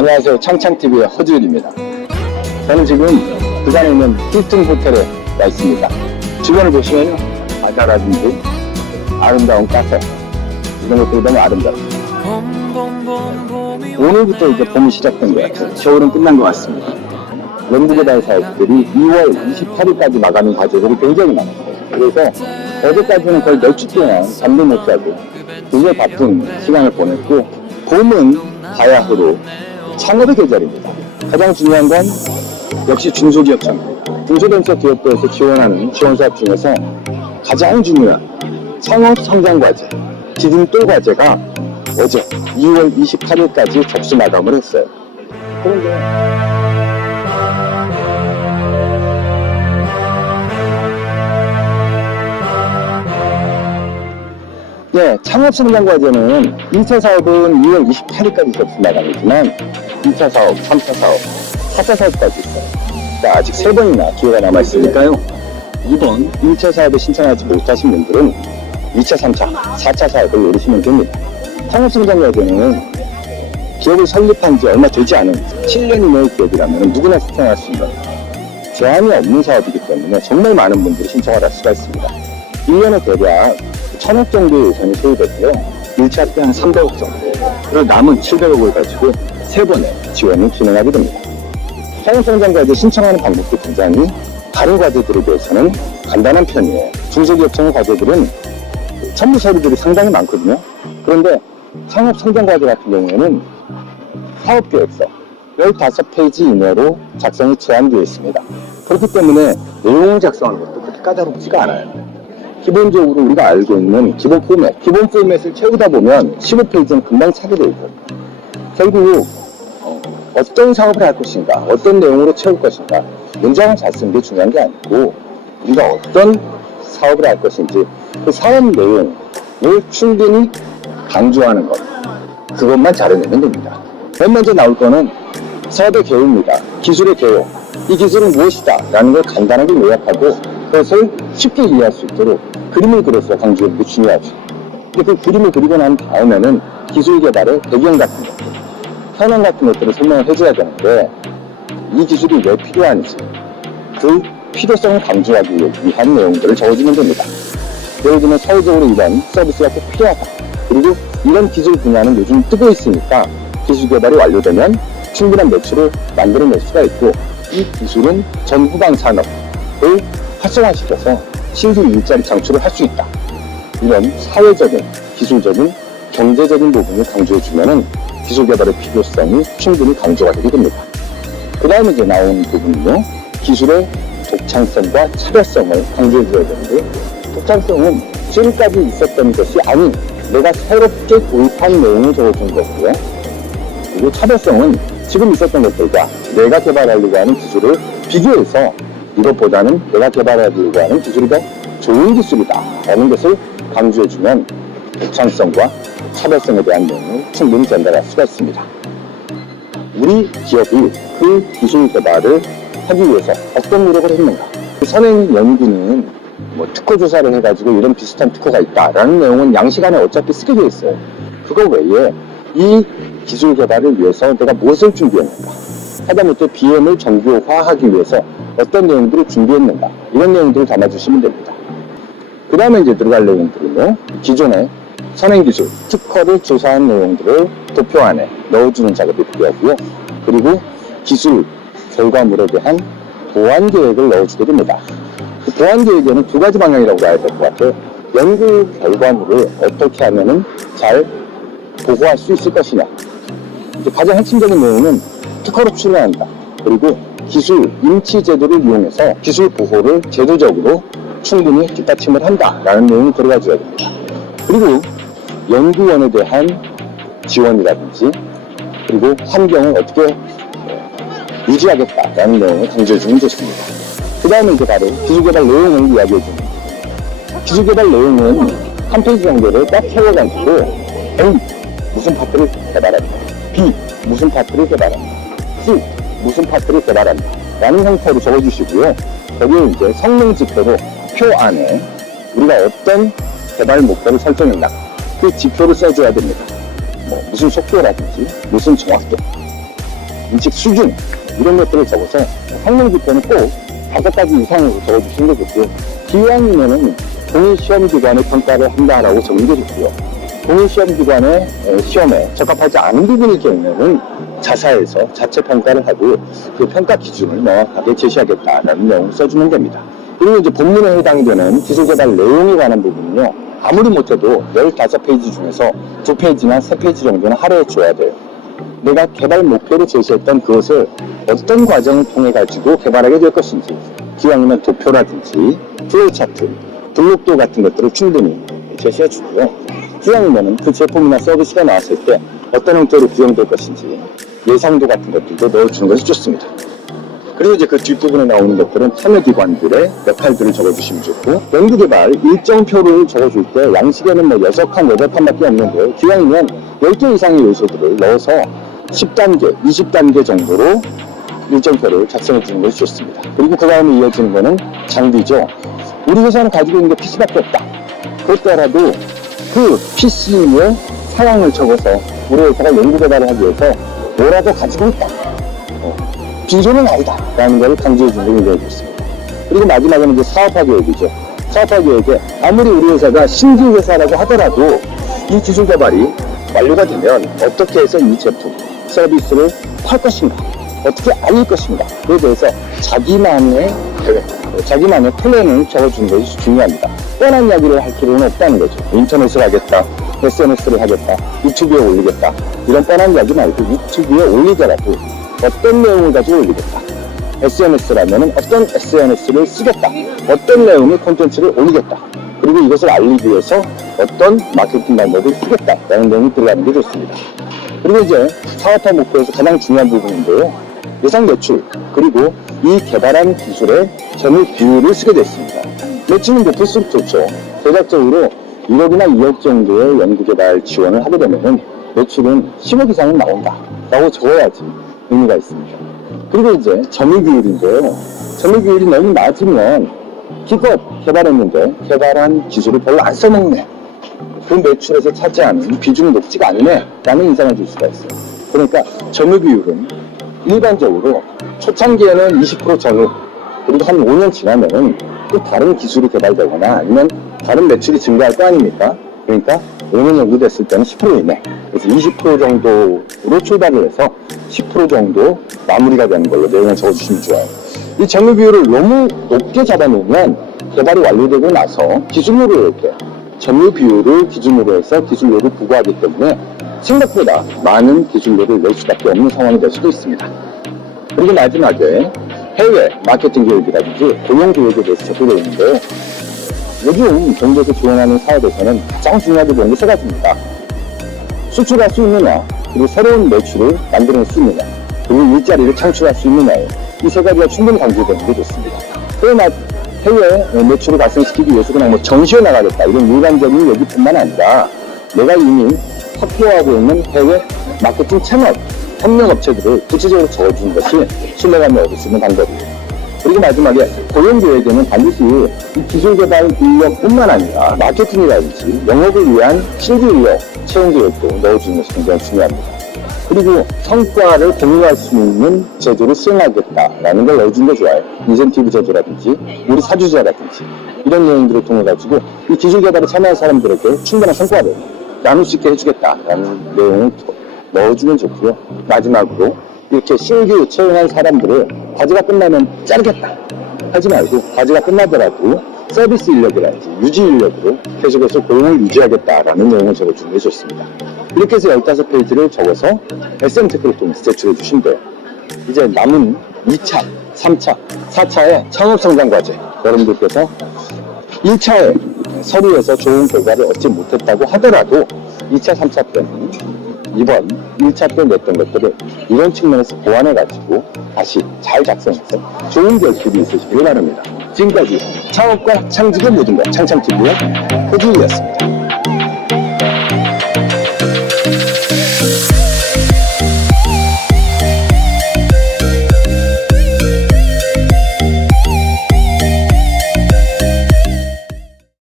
안녕하세요. 창창TV의 허지율입니다. 저는 지금 부산에 있는 힐튼 호텔에 와 있습니다. 주변을 보시면요. 바다라든지 아름다운 카페 이런 것들이 너무 아름답습니다. 오늘부터 이제 봄이 시작된 것 같아요. 겨울은 끝난 것 같습니다. 영국의 달 사업들이 2월 28일까지 마감인 과제들이 굉장히 많았어요. 그래서 어제까지는 거의 몇주 동안 잠도 못 자고 굉장히 바쁜 시간을 보냈고 봄은 바야흐로 창업의 계절입니다. 가장 중요한 건 역시 중소기업청입니다. 중소벤처 기업부에서 지원하는 지원 사업 중에서 가장 중요한 창업 성장 과제, 디딤돌 과제가 어제 2월 28일까지 접수 마감을 했어요. 그런데 네, 창업 성장 과제는 1차 사업은 2월 28일까지 접수 마감이지만 2차 사업, 3차 사업, 4차 사업까지 있어요. 그러니까 아직 세 번이나 기회가 남아 있으니까요. 이번 1차 사업에 신청하지 못하신 분들은 2차, 3차, 4차 사업을 노리시면 됩니다. 창업 성장 과제는 기업을 설립한 지 얼마 되지 않은 7년 이내의 기업이라면 누구나 신청할 수 있는 제한이 없는 사업이기 때문에 정말 많은 분들이 신청을 할 수가 있습니다. 1년에 대략 천억 정도의 예산이 소요되고요. 1차 때 한 300억 정도. 그리고 남은 700억을 가지고 세 번의 지원을 진행하게 됩니다. 창업성장 과제 신청하는 방법도 굉장히 다른 과제들에 비해서는 간단한 편이에요. 중소기업청 과제들은 첨부 서류들이 상당히 많거든요. 그런데 창업성장 과제 같은 경우에는 사업계획서 15페이지 이내로 작성이 제한되어 있습니다. 그렇기 때문에 내용을 작성하는 것도 그렇게 까다롭지가 않아요. 기본적으로 우리가 알고 있는 기본 포맷, 기본 포맷을 채우다 보면 15페이지는 금방 차게 되고 결국 어, 떤 사업을 할 것인가, 어떤 내용으로 채울 것인가 문장을 잘 쓰는 게 중요한 게 아니고 우리가 어떤 사업을 할 것인지 그 사업 내용을 충분히 강조하는 것 그것만 잘해내면 됩니다. 맨 먼저 나올 거는 사업의 개요입니다. 기술의 개요. 이 기술은 무엇이다 라는 걸 간단하게 요약하고 그것을 쉽게 이해할 수 있도록 그림을 그려서 강조하는 게 중요하죠. 그 그림을 그리고 난 다음에는 기술 개발의 배경 같은 것 들, 현황 같은 것들을 설명을 해줘야 되는데 이 기술이 왜 필요한지 그 필요성을 강조하기 위한 내용들을 적어주면 됩니다. 예를 들면 사회적으로 이런 서비스가 꼭 필요하다. 그리고 이런 기술 분야는 요즘 뜨고 있으니까 기술 개발이 완료되면 충분한 매출을 만들어낼 수가 있고 이 기술은 전 후방 산업을 활성화시켜서 신규 일자리 창출을 할 수 있다. 이런 사회적인, 기술적인, 경제적인 부분을 강조해주면은 기술 개발의 필요성이 충분히 강조가 되게 됩니다. 그 다음에 이제 나오는 부분은요, 기술의 독창성과 차별성을 강조해줘야 되는데, 독창성은 지금까지 있었던 것이 아닌 내가 새롭게 도입한 내용을 적어준 거고요. 그리고 차별성은 지금 있었던 것들과 내가 개발하려고 하는 기술을 비교해서 이것보다는 내가 개발하려고 하는 기술이 더 좋은 기술이다 라는 것을 강조해주면 독창성과 차별성에 대한 내용을 충분히 전달할 수가 있습니다. 우리 기업이 그 기술 개발을 하기 위해서 어떤 노력을 했는가 그 선행 연구는 뭐 특허 조사를 해가지고 이런 비슷한 특허가 있다라는 내용은 양식안에 어차피 쓰게 되어 있어요. 그거 외에 이 기술 개발을 위해서 내가 무엇을 준비했는가 하다못해 BM을 정교화하기 위해서 어떤 내용들을 준비했는가 이런 내용들을 담아주시면 됩니다. 그 다음에 이제 들어갈 내용들은요 기존의 선행기술 특허를 조사한 내용들을 도표 안에 넣어주는 작업이 필요하고요 그리고 기술 결과물에 대한 보완 계획을 넣어주게 됩니다. 그 보완 계획에는 두 가지 방향이라고 봐야 될 것 같아요. 연구 결과물을 어떻게 하면은 잘 보고할 수 있을 것이냐. 가장 핵심적인 내용은 특허로 출원한다. 그리고 기술 인치 제도를 이용해서 기술 보호를 제도적으로 충분히 뒷받침을 한다라는 내용이 들어가 줘야 됩니다. 그리고 연구원에 대한 지원이라든지 그리고 환경을 어떻게 유지하겠다라는 내용을 강조해주면 좋습니다. 그 다음에 이제 바로 기술개발 내용을 이야기해줍니다. 기술개발 내용은 한 페이지 정도를 딱 채워가지고 A 무슨 파트를 개발한다. B 무슨 파트를 개발한다. C 무슨 파트를 개발한다. 라는 형태로 적어주시고요. 거기에 이제 성능 지표로 표 안에 우리가 어떤 개발 목표를 설정했나 그 지표를 써줘야 됩니다. 뭐 무슨 속도라든지 무슨 정확도 인식 수준 이런 것들을 적어서 학문 기표는 꼭 다섯 가지 이상으로 적어주시는 게 좋고요. 기왕이면은 공익시험 기관의 평가를 한다라고 적는 게 좋고요. 공익시험 기관의 에, 시험에 적합하지 않은 부분일 경우에는 자사에서 자체 평가를 하고 그 평가 기준을 명확하게 제시하겠다라는 내용을 써주면 됩니다. 그리고 이제 본문에 해당이 되는 기술 개발 내용에 관한 부분은요. 아무리 못해도 15페이지 중에서 2페이지나 3페이지 정도는 하루에 줘야 돼요. 내가 개발 목표로 제시했던 그것을 어떤 과정을 통해 가지고 개발하게 될 것인지 기왕이면 도표라든지 플로우 차트, 블록도 같은 것들을 충분히 제시해 주고요. 기왕이면 그 제품이나 서비스가 나왔을 때 어떤 형태로 구성될 것인지 예상도 같은 것들도 넣어주는 것이 좋습니다. 그리고 이제 그 뒷부분에 나오는 것들은 참여 기관들의 역할들을 적어주시면 좋고 연구개발 일정표를 적어줄 때 양식에는 뭐 6칸, 8칸밖에 없는데 기왕이면 10개 이상의 요소들을 넣어서 10단계, 20단계 정도로 일정표를 작성해 주는 것이 좋습니다. 그리고 그 다음에 이어지는 거는 장비죠. 우리 회사는 가지고 있는 게 PC밖에 없다. 그렇더라도 그 PC의 사양을 적어서 우리 회사가 연구 개발을 하기 위해서 뭐라도 가지고 있다. 어, 빈손은 아니다. 라는 걸 강조해 주는 게 굉장히 좋습니다. 그리고 마지막에는 이제 사업화 계획이죠. 사업화 계획에 아무리 우리 회사가 신규 회사라고 하더라도 이 기술 개발이 완료가 되면 어떻게 해서 이 제품, 서비스를 팔 것인가, 어떻게 알릴 것인가, 그에 대해서 자기만의 계획, 자기만의 플랜을 적어주는 것이 중요합니다. 뻔한 이야기를 할 필요는 없다는 거죠. 인터넷을 하겠다, SNS를 하겠다, 유튜브에 올리겠다, 이런 뻔한 이야기 말고 유튜브에 올리더라도 어떤 내용을 가지고 올리겠다. SNS라면 어떤 SNS를 쓰겠다. 어떤 내용의 콘텐츠를 올리겠다. 그리고 이것을 알리기 위해서 어떤 마케팅 방법을 쓰겠다라는 내용이 들어가는 게 좋습니다. 그리고 이제 사업화 목표에서 가장 중요한 부분인데요. 예상 매출, 그리고 이 개발한 기술의 점유 비율을 쓰게 됐습니다. 매출은 높을수록 좋죠. 대략적으로 1억이나 2억 정도의 연구개발 지원을 하게 되면은 매출은 10억 이상은 나온다. 라고 적어야지 의미가 있습니다. 그리고 이제 점유 비율인데요. 점유 비율이 너무 낮으면 기껏 개발했는데 개발한 기술을 별로 안 써먹네. 그 매출에서 차지하는 비중이 높지가 않네. 라는 인상을 줄 수가 있어요. 그러니까 점유 비율은 일반적으로 초창기에는 20% 점유, 그리고 한 5년 지나면은 또 다른 기술이 개발되거나 아니면 다른 매출이 증가할 거 아닙니까? 그러니까 5년 정도 됐을 때는 10% 이내. 그래서 20% 정도로 출발을 해서 10% 정도 마무리가 되는 걸로 내용을 적어주시면 좋아요. 이 점유 비율을 너무 높게 잡아놓으면 개발이 완료되고 나서 기준으로 때 점유 비율을 기준으로 해서 기술료를 부과하기 때문에 생각보다 많은 기술료를 낼 수밖에 없는 상황이 될 수도 있습니다. 그리고 마지막에 해외 마케팅 교육이라든지 고용 교육에 대해서 적혀되어 있는데요. 요즘 정부에서 지원하는 사업에서는 가장 중요하게 보는 게 세 가지입니다. 수출할 수 있느냐, 그리고 새로운 매출을 만들어낼 수 있느냐, 그리고 일자리를 창출할 수 있느냐에 이 세 가지가 충분히 강조되는 게 좋습니다. 그러나 해외 매출을 발생시키기 위해서 그냥 뭐 전시회 나가겠다 이런 일반적인 얘기뿐만 아니라 내가 이미 확보하고 있는 해외 마케팅 채널, 협력 업체들을 구체적으로 적어주는 것이 신뢰감을 얻을 수 있는 방법이에요. 그리고 마지막에 고용 계획에는 반드시 이 기술 개발 인력뿐만 아니라 마케팅이라든지 영업을 위한 신규 인력 채용 계획도 넣어주는 것이 굉장히 중요합니다. 그리고 성과를 공유할 수 있는 제도를 수행하겠다라는 걸 넣어주는 게 좋아요. 인센티브 제도라든지 우리 사주자라든지 이런 내용들을 통해 가지고 이 기술 개발에 참여한 사람들에게 충분한 성과를 나눌 수 있게 해주겠다라는 내용을 넣어주면 좋고요. 마지막으로 이렇게 신규 채용한 사람들을 과제가 끝나면 자르겠다 하지 말고 과제가 끝나더라도 서비스 인력이라든지 유지 인력으로 계속해서 고용을 유지하겠다라는 내용을 적어주는 게 좋습니다. 이렇게 해서 15페이지를 적어서 SM테크를 통해서 제출해 주시면 돼요. 이제 남은 2차, 3차, 4차의 창업성장 과제 여러분들께서 1차에 서류에서 좋은 결과를 얻지 못했다고 하더라도 2차, 3차 때는 이번 1차 때 냈던 것들을 이런 측면에서 보완해가지고 다시 잘 작성해서 좋은 결핍이 있으시길 바랍니다. 지금까지 창업과 창직의 모든 것 창창TV의 호준이었습니다.